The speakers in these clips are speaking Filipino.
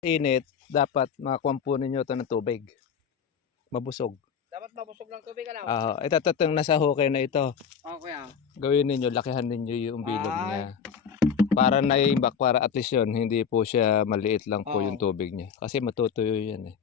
Init, dapat makakuha ninyo ito ng tubig. Mabusog. Dapat mabusog ng tubig, ano? Ito itong nasa hukay na ito. Kuya. Gawin ninyo, lakihan ninyo yung bilog niya. Para naiimbak, para at least yun, hindi po siya maliit lang po yung tubig niya. Kasi matutuyo yan eh.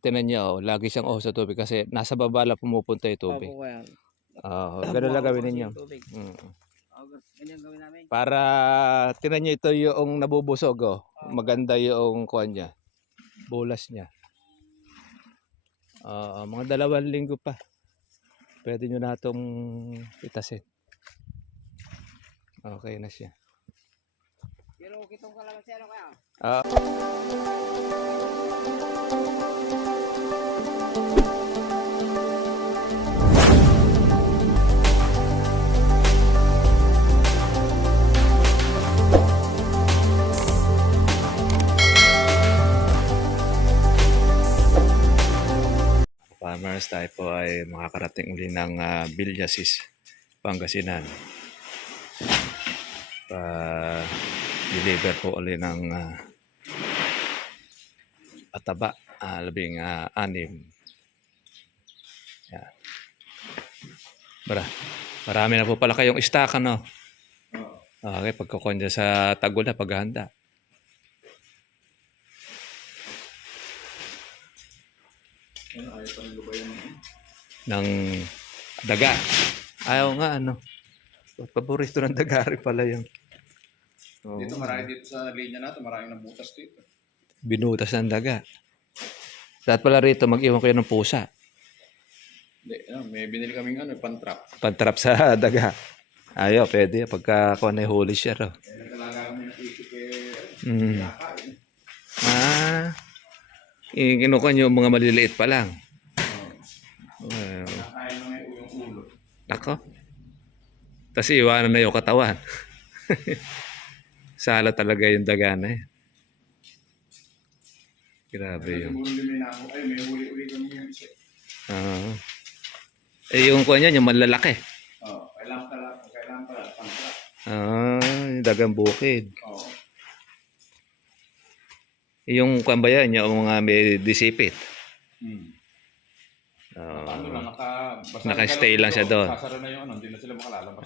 Tinan niyo, lagi siyang sa tubig kasi nasa baba lang pumupunta yung tubig. Ganun lang gawin ninyo. Ganyan gawin namin. Para tinan niyo ito yung nabubusog maganda yung kuha niya. Bulas niya. Mga 2 linggo pa. Pwede nyo na itong itasin. Okay na siya. Pero kitong ka lang siya, ano kaya? Farmers, tayo po ay makakarating uli ng Villasis, Pangasinan. Deliver po uli ng pataba, 16. Yan. Marami na po pala kayong stock, ano? Okay, pagkakondya sa tagula, paghahanda. Ng daga. Ayaw nga, ano. Paborito ng daga rin pala yung. Dito marami dito sa linya natin, maraming nabutas dito. Binutas ng daga. Dapat pala rito, mag-iwan kayo ng pusa. May binili kaming pan-trap. Pan-trap sa daga. Ayaw, pwede. Pagka ako na huli siya raw. Nagkalaga kami ng isip Kinukuha nyo mga maliliit pa lang. Nakain na yung ulo. Ako. Tapos iwanan na yung katawan. Sala talaga yung daga na eh. Grabe yun. May huli-uli kami yung isa. Yung kuha niya, yung malalaki. Kailangan pala, pan-trap. Yung dagang bukid. Yung kuha ba yan, yung mga may disipit. Naka-stay lang siya doon. Sasara na yung hindi na sila makalalabas.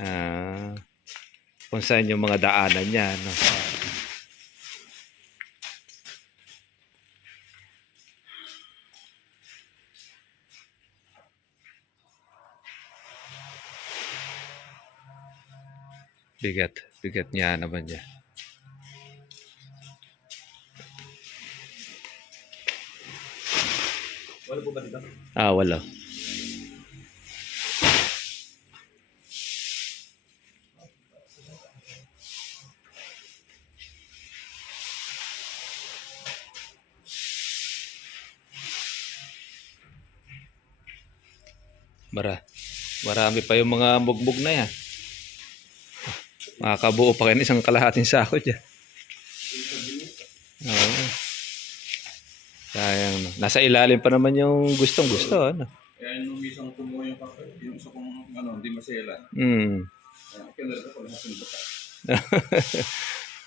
Kung saan yung mga daanan niya. No? Bigat niya naman niya. Wala po ba dito? Wala. Marami pa yung mga bugbog na yan. Makakabuo pa kayo ng isang kalahating sako dyan. Sayang, no? Nasa ilalim pa naman yung gustong-gusto. Ano? Kaya yung isang kumuha yung kape, yung isa kong hindi masela. Kaya nalala ko lang sundot.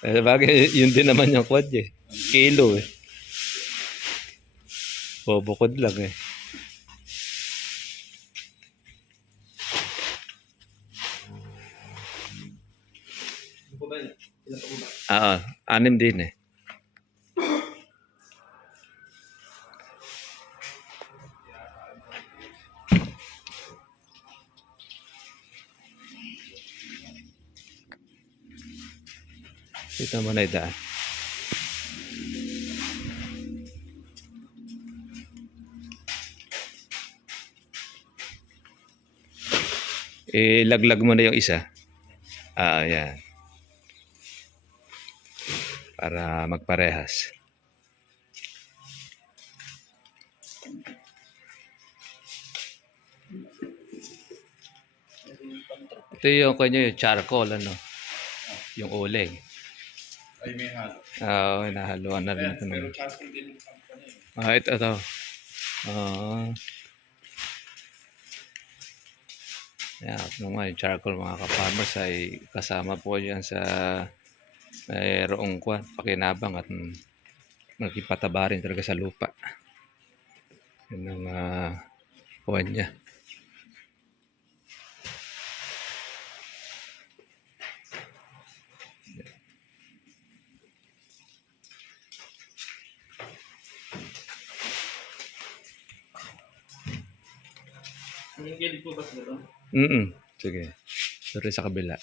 Bagay, yun din naman yung quad eh. Kilo eh. Bukod lang eh. Ilan pa ba? 6 din eh. Dito mo na idaan. Laglag mo na yung isa. Yan. Para magparehas. Ito yung kanya yung charcoal, ano? Yung uling. Ay, may halo. Nahaluan na rin. Pero charcoal din yung company. Ito. Yung charcoal mga ka-farmers ay kasama po yan sa mayroong pakinabang at maging pataba rin talaga sa lupa. Yun ang kuwan niya. Yung gilid po ba sila? Sige. Pero sa kabila.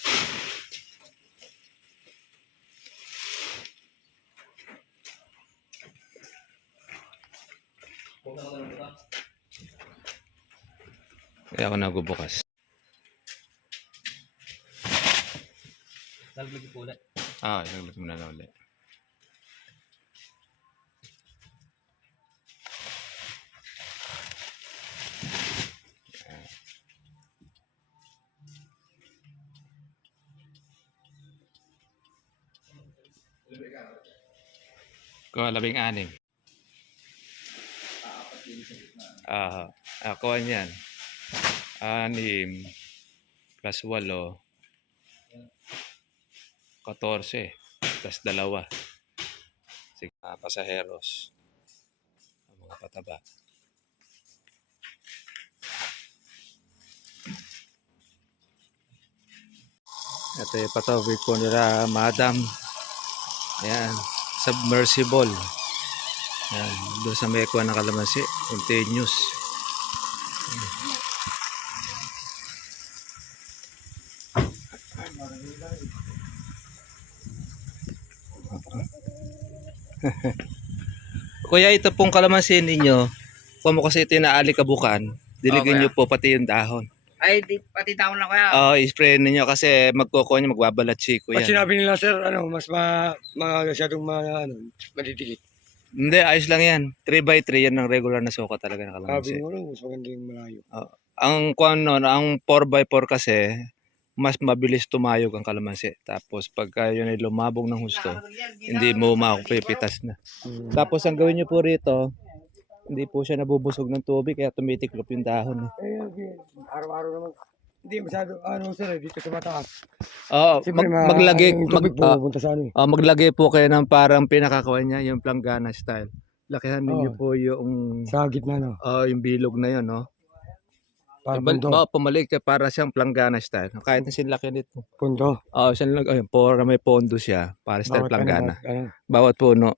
Kaya ako nagbubukas. Lalaglag po ulit. Naglag mo na ulit. Ko 16. Ako yan. 6 plus 8. 14 plus 2. Sige, pasaheros. Ang mga pataba. Ito yung patubig po nila, madam. Ayan, submersible. Ayan, doon sa may kuha ng kalamansi, continuous. Kuya, ito pong kalamansi ninyo, kung mo kasi ito yung naalikabukan, diligin nyo po pati yung dahon. Ay, pati taon na kaya. I-spray ninyo kasi magkukuha nyo, magbabalat siko Pag yan. sinabi nila, sir, mas masyadong madidikit. Hindi, ayos lang yan. 3x3 yan ng regular na suka talaga ng Sabi kalamansi. mo lang, mas maganda yung malayo. Ang kuwan nun, ang 4x4 kasi, mas mabilis tumayog ang kalamansi. Tapos pagka yun ay lumabog ng husto, hindi mo makupipitas na. Tapos ang gawin nyo po rito, hindi po siya nabubusog ng tubig kaya tumitiklop yung dahon. Araw-araw naman. Hindi masyado, sir, dito sa mataas. Oo, Siyempre, maglagay, yung tubig pupunta sa ano eh. maglagay po kayo ng parang pinakakawan niya, yung planggana style. Lakihan ninyo po yung Sa gitna, no? yung bilog na yun, no? Parang pundo. Pumalik para siyang planggana style. Kahit na sinlaki nito. Pundo. Para may pondo siya, para style planggana. Ano, Bawat puno.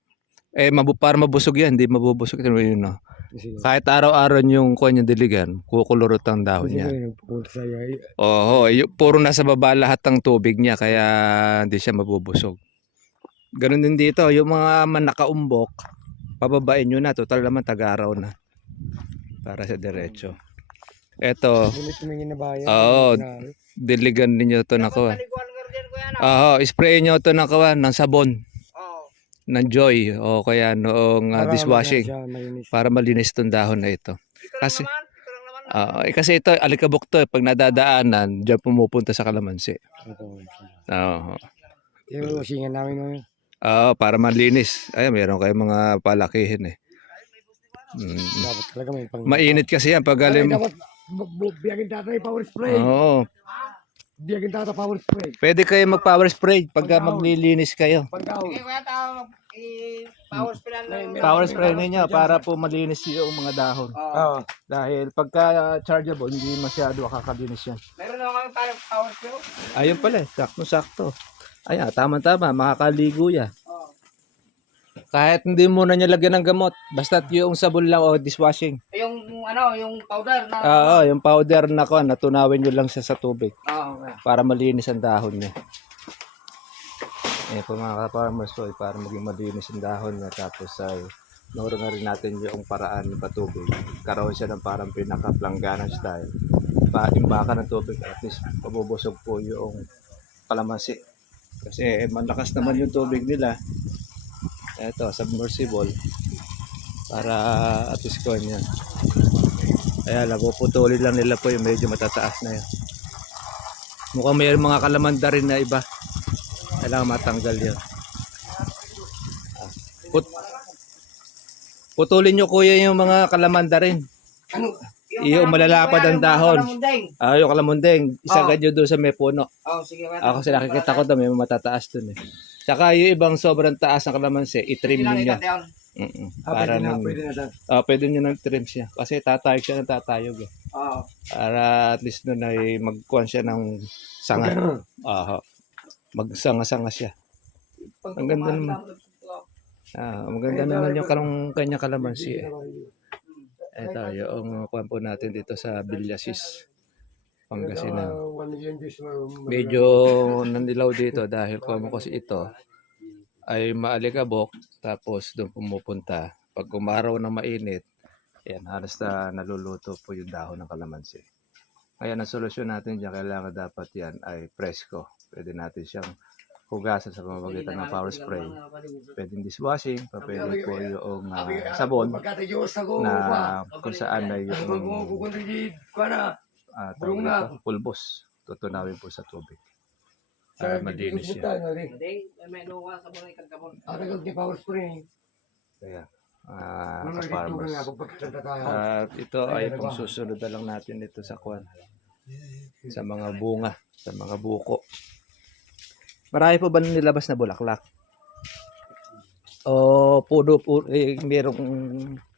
Para mabusog yan, hindi mabubusog ito yun, no? sige. Kahit araw-araw yung kuha yung diligan, kukulurot ang dahon niya. Pupunta sa iyo. Oo, puro nasa baba lahat ng tubig niya kaya hindi siya mabubusog. Ganun din dito, yung mga manakaumbok, pababain nyo na, total naman tag-araw na. Para sa diretso. Eto, Tumingin na bayan. Oo. diligan ninyo to na kawan. Spray nyo to na kawan, ng sabon, ng Joy, o kaya noong dishwashing. Para malinis tong dahon na ito. Kasi kasi ito alikabok to, pag nadadaanan diyan pumupunta sa kalamansi. Oo. Yung wasingan namin no. Para malinis. Ay, meron kayong mga palakihin eh. Dapat talaga may Mainit kasi yan pag galing. Dapat biyagin tatay power spray. Oo. Biyagin tatay power spray. Pwede kayo mag-power spray pag maglilinis kayo. Pagkaon. Sige, kuya, tao, power spray lang. Power spray ninyo para po malinis yung mga dahon. Oo. Dahil pagka chargeable, hindi masyado kakalinis yan. Meron na kami parang power spray. Ayun pala, sakto-sakto. Ayan, tama-tama, makakaligo yan. Kahit hindi mo na niya lagyan ng gamot, basta yung sabon lang o dishwashing. Yung powder na. Oo, yung powder na ko, natunawin nyo lang siya sa tubig Okay. para malinis ang dahon niya. Ayan po mga ka-farmers ko, para maging malinis ang dahon niya. Tapos ay nuro na rin natin yung paraan ng patubig. Karoon siya ng parang pinaka-planggana style. Paimbakan ng tubig, at least mabubusog po yung kalamansi. Kasi malakas naman yung tubig nila. Ito, submersible. Para at least ko niya. Ayan, puputulin lang nila po yung medyo matataas na yun. Mukhang may mga kalamanda rin na iba. Kailangan matanggal yun. Putulin nyo kuya yung mga kalamanda rin. Yung malalapad ang dahon. Yung kalamundeng. Isagad nyo doon sa may puno. Sige, kuya. Kasi nakikita ko doon may matataas doon eh. Tsaka yung ibang sobrang taas ng kalamansi, itrim nyo. Para pwede na, nung, pwede na sir. pwede nyo nang trim siya. Kasi tatayog siya ng tatayog eh. Oo. Para at least nun ay magkuhan siya ng sanga. Ganun. Magsanga-sanga siya. Pag Ang ganda tumaas naman. lang, Maganda naman yung kanya kalamansi eh. Ito, yung kuhan po natin dito sa Villasis, Pangasinan. 1 million views mo. Medyo nandilaw dito dahil kuha mo kasi ito ay maalikabok tapos doon pumupunta. Pag umaraw na mainit, yan, halos na naluluto po yung dahon ng kalamansi. Kaya ang solusyon natin dyan, kailangan dapat yan ay presko. Pwede natin siyang hugasan sa pamamagitan ng power spray. Pwedeng dishwashing, pwede po yung sabon na kung saan ay yung tawag nito, pulbos. Tutunawin po sa tubig. Para malinis siya. Hindi, may luwa sa mga ikagkabon. Power spray. Kaya, ka-farmers. At ito ay pang susunod na lang natin dito sa kwan. Sa mga bunga, sa mga buko. Marami po ba nilabas na bulaklak? O puno po, merong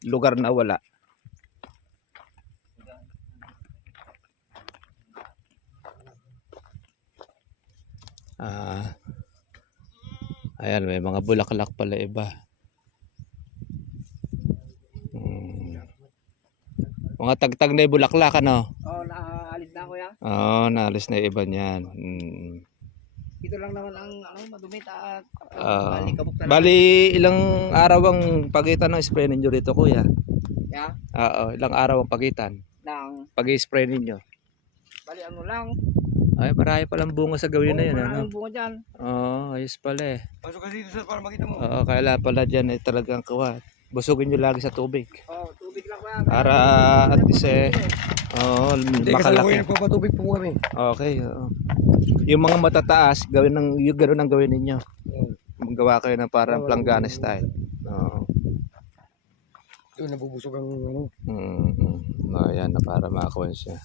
lugar na wala? Ayan, may mga bulaklak pala iba. Mga tagtag na yung bulaklak, ano? Oo, naalis na ako yan. Oo, naalis na yung iba niyan. Ito lang naman ang madumi at Ah, balikabok talaga. Bali, ilang araw ang pagitan ng spray ninyo rito, kuya? Yeah, Oo, ilang araw ang pagitan ng pag-spray ninyo? bali ano lang. Ay, marami palang bunga sa gawin na yun, ano? Maraming bunga dyan. Oo, ayos pala eh. Pasok ka dito sir para makita mo. Oo, kaya pala dyan ay talagang kuha. Busugin nyo lagi sa tubig. Oh, tubig lang ba? Para at least oo, Hindi kasi makalaki. nagpapatubig po kami. Okay, oo. Yung mga matataas, gawin ng yung ganoon ang gawin ninyo. Magawa kayo ng parang planggana style. Oo. Ito nabubusog ang ano. Ayan na para makakuha siya.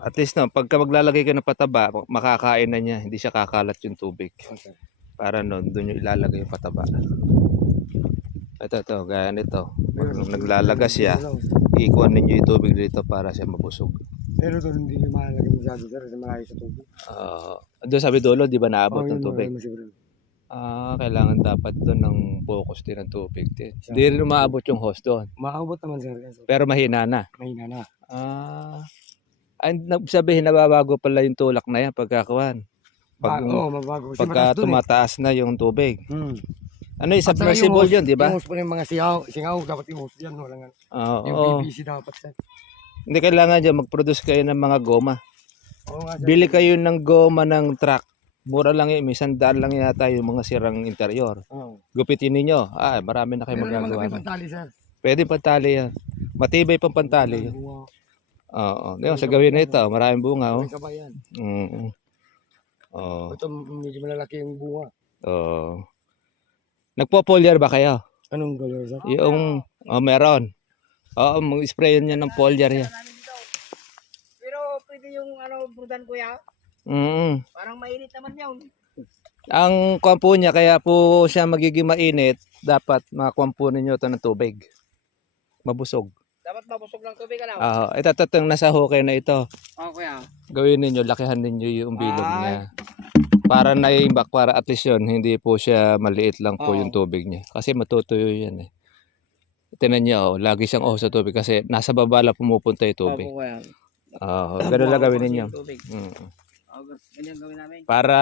At least no, pagka maglalagay ka ng pataba, makakain na niya, hindi siya kakalat yung tubig. Para noon, doon yung ilalagay yung pataba. Ito, gaya nito. Pag naglalagas siya, ikuan ninyo yung tubig dito para siya mabusog. Pero doon hindi malaki masyado sir, malayo sa tubig. Doon sabi dulo, di ba naabot ng yun, tubig? siguro. Kailangan dapat doon ng focus din ng tubig din. Hindi rin umaabot yung hose doon. Maabot naman sir. Pero mahina na. Mahina na. Ay, sabihin nababago pala yung tulak na yan pagkakuhan. Mabago. Pagka tumataas na yung tubig. Ano yung At saka submersible yun, di ba? Yung hose pa rin mga singaw, dapat yung hose yan. Walang, yung Oo. PVC dapat sir. Hindi kailangan dyan, mag-produce kayo ng mga goma. Oo nga sir. Bili kayo ng goma ng truck. Mura lang yun, may 100 lang yata yung mga sirang interior. Oo. Gupitin ninyo. Marami na kayo Meron naman magagawa. kami pantali sir. Pwede pantali yan. Matibay pang pantali yan. Oo. Diba, sa gawin na ito, maraming bunga. Oh. May kabayan. Oo. Ito medyo malalaki yung bunga. Oo. Nagpo-foliar ba kayo? Anong color sir? Yung, meron. Oo, mag-sprayan niya ng foliar yan. Pero pwede yung brudan kuya. Parang mainit naman yun. Ang kwampo niya, kaya po siya magiging mainit, dapat makakwampo ninyo ito ng tubig. Mabusog. Dapat mabusog ng tubig Ito nasa hukay na ito. Oo kuya. Gawin ninyo, lakihan ninyo yung bilog niya. Para naimbak, para at least yun, hindi po siya maliit lang po yung tubig niya. Kasi matutuyo yan eh. Tinan niyo, lagi siyang sa tubig kasi nasa baba lang pumupunta yung tubig. Oo kuya. Ganun lang gawin ninyo. Ganyan gawin namin. Para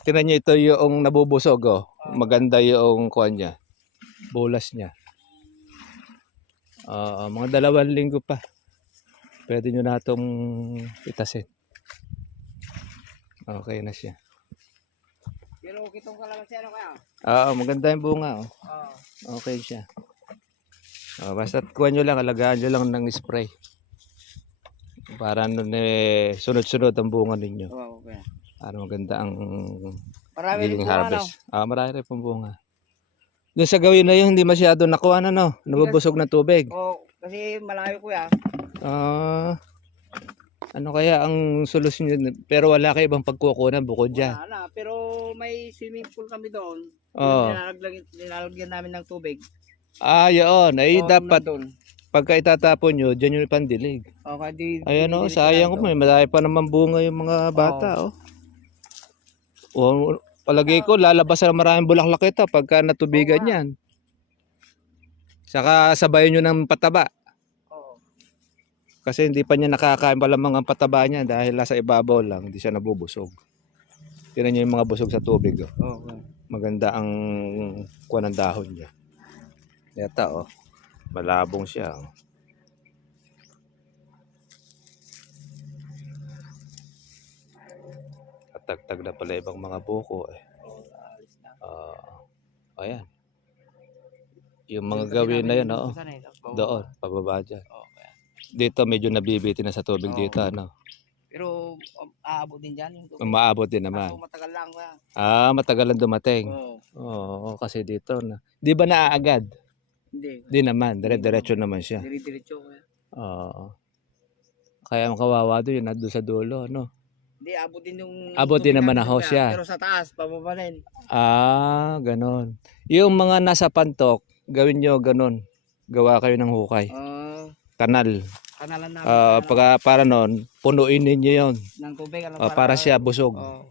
tinan niyo ito yung nabubusog. Maganda yung kuha niya. Bulas niya. Mga 2 linggo pa. Pwede nyo na itong itasin. Okay na siya. Pero kitong kalamansi kaya? Maganda yung bunga. Okay siya. Basta kuha nyo lang, alagaan nyo lang ng spray. Para sunod-sunod ang bunga ninyo. Oo kuya. Para maganda ang Marami rin magiging bunga, harvest. Marami rin pong bunga. Doon sa gawin na yun, hindi masyado nakuha na, no? Nabubusog na tubig. Oo, kasi malayo kuya. Ano kaya ang solusyon yun? Pero wala kayo ibang pagkukunan bukod dyan. Wala na, pero may swimming pool kami doon. Oo. Nilalagyan namin ng tubig. Yun. Ay, Oo, dapat nandun. pagka itatapon nyo, dyan yung pandilig. Okay, di. Ayan o, dinidiretso sayang ko namin may madami pa naman bunga yung mga bata oh. Palagay ko lalabas na maraming bulaklak ito pagka natubigan Oo nga. yan. Saka sabayan nyo ng pataba. Oo. Kasi hindi pa niya nakakain pala mga pataba niya dahil nasa ibabaw lang, hindi siya nabubusog. Tingnan niyo yung mga busog sa tubig oh. Okay. Maganda ang kuha ng dahon niya. Yata oh, malabong siya oh. Tagtag na pala ibang mga buko eh. Ayan. Yung mga gawin na yan, oo. Doon, pababa dyan. Okay. Dito medyo nabibiti na sa tubig Oo. dito, ano. Pero aabot din dyan yung tubig. Maabot din naman. Ako matagal lang na. Matagal lang dumating. Oo. Oo, kasi dito na. Di ba naaagad? Hindi. Di naman, dire-diretso naman siya. Dire-diretso ko. Oo. Kaya ang kawawa doon, yun, doon sa dulo, ano. Hindi, abot din yung... Abot din tubig naman namin ang hose yan. Pero sa taas, pababa rin. Ganon. Yung mga nasa pantok, gawin nyo ganon. Gawa kayo ng hukay. Kanal. Kanalan namin. Para noon, punuin ninyo yon. Ng tubig. Para siya busog. Oo.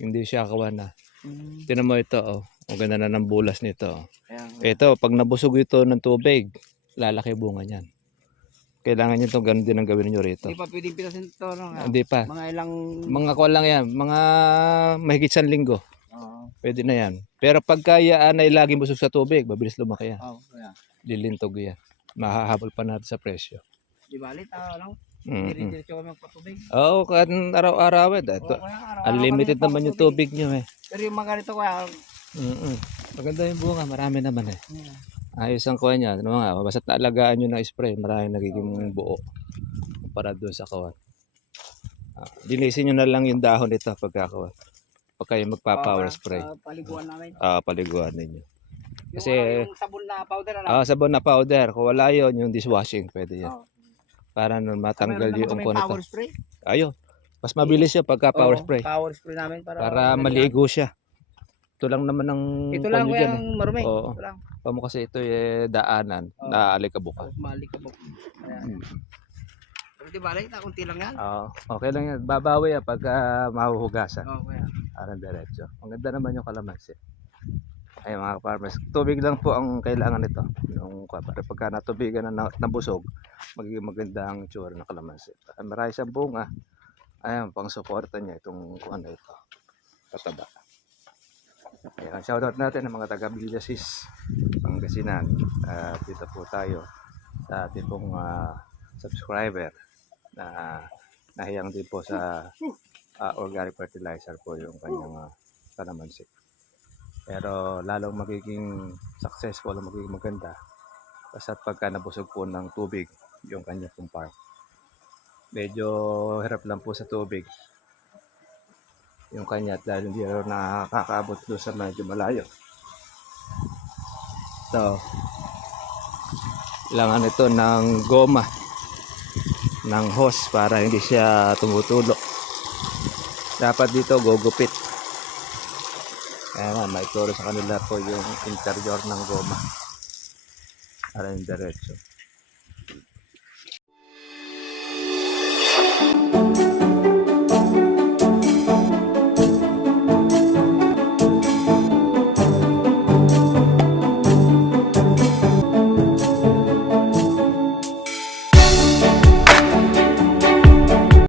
Hindi siya kawana. Mm. Tinan mo ito, oh. Ang ganda na ng bulas nito. Oh. Ayan. Ito, pag nabusog ito ng tubig, lalaki bunga niyan. Kailangan nyo ito, ganun din ang gawin nyo rito. Hindi pa pwedeng pitasin ito, no? Hindi pa. Mga ilang... Mga kuwan lang yan. Mga mahigit 1 linggo. Oo. Pwede na yan. Pero pagka yan ay laging busog sa tubig, mabilis lumaki yan. Oo, kaya. Lilintog yan. Mahahabol pa natin sa presyo. Di balit, ano? Mm-mm. Dire-diretso kami magpatubig. Oo, kahit araw-araw. Ito, unlimited naman yung tubig nyo eh. Pero yung mga ganito kaya... Maganda yung bunga, marami naman eh. Yeah. Ayos ang kuha niya. Ano nga, basta't naalagaan nyo ng spray, marami nagiging buo. Para doon sa kawan. Linisin nyo na lang yung dahon nito pagkakawan. Pag kayo magpa-power spray. Paliguan namin. Paliguan ninyo. Kasi... Yung sabon na powder, ano? Sabon na powder. Kung wala yun, yung dishwashing, pwede yan. Oo. Para nun matanggal yung kuha power nito. spray? Ayun. Mas mabilis siya pagka power spray. Power spray namin Para maligo siya. Ito lang naman ang ito lang ko dyan, yung marumi. Oo. Ito lang. Pamo kasi ito daanan na alikabok. Mali ka po. Pero di ba, kunti lang yan. Okay lang yan. Babawi yan pagka mahuhugasan. Okay. Parang diretso. Ang ganda naman yung kalamansi. Ay mga farmers, tubig lang po ang kailangan nito. Para pagka natubigan na nabusog, magiging maganda ang itsura ng kalamansi. Marami siyang bunga. Ayan, pang suporta niya itong ano ito. Kataba. Ayan, shoutout natin ang mga taga Villasis, Pangasinan. Dito po tayo sa ating pong subscriber na nahiyang din po sa organic fertilizer po yung kanyang kalamansi. Pero lalong magiging successful, magiging maganda basta't pagka nabusog po ng tubig yung kanyang pong farm. Medyo hirap lang po sa tubig yung kanya dahil hindi rin nakakaabot doon sa medyo malayo. So, kailangan ito ng goma, ng hose para hindi siya tumutulo. Dapat dito gugupit. Ayan, may turo sa kanila po yung interior ng goma para yung diretso.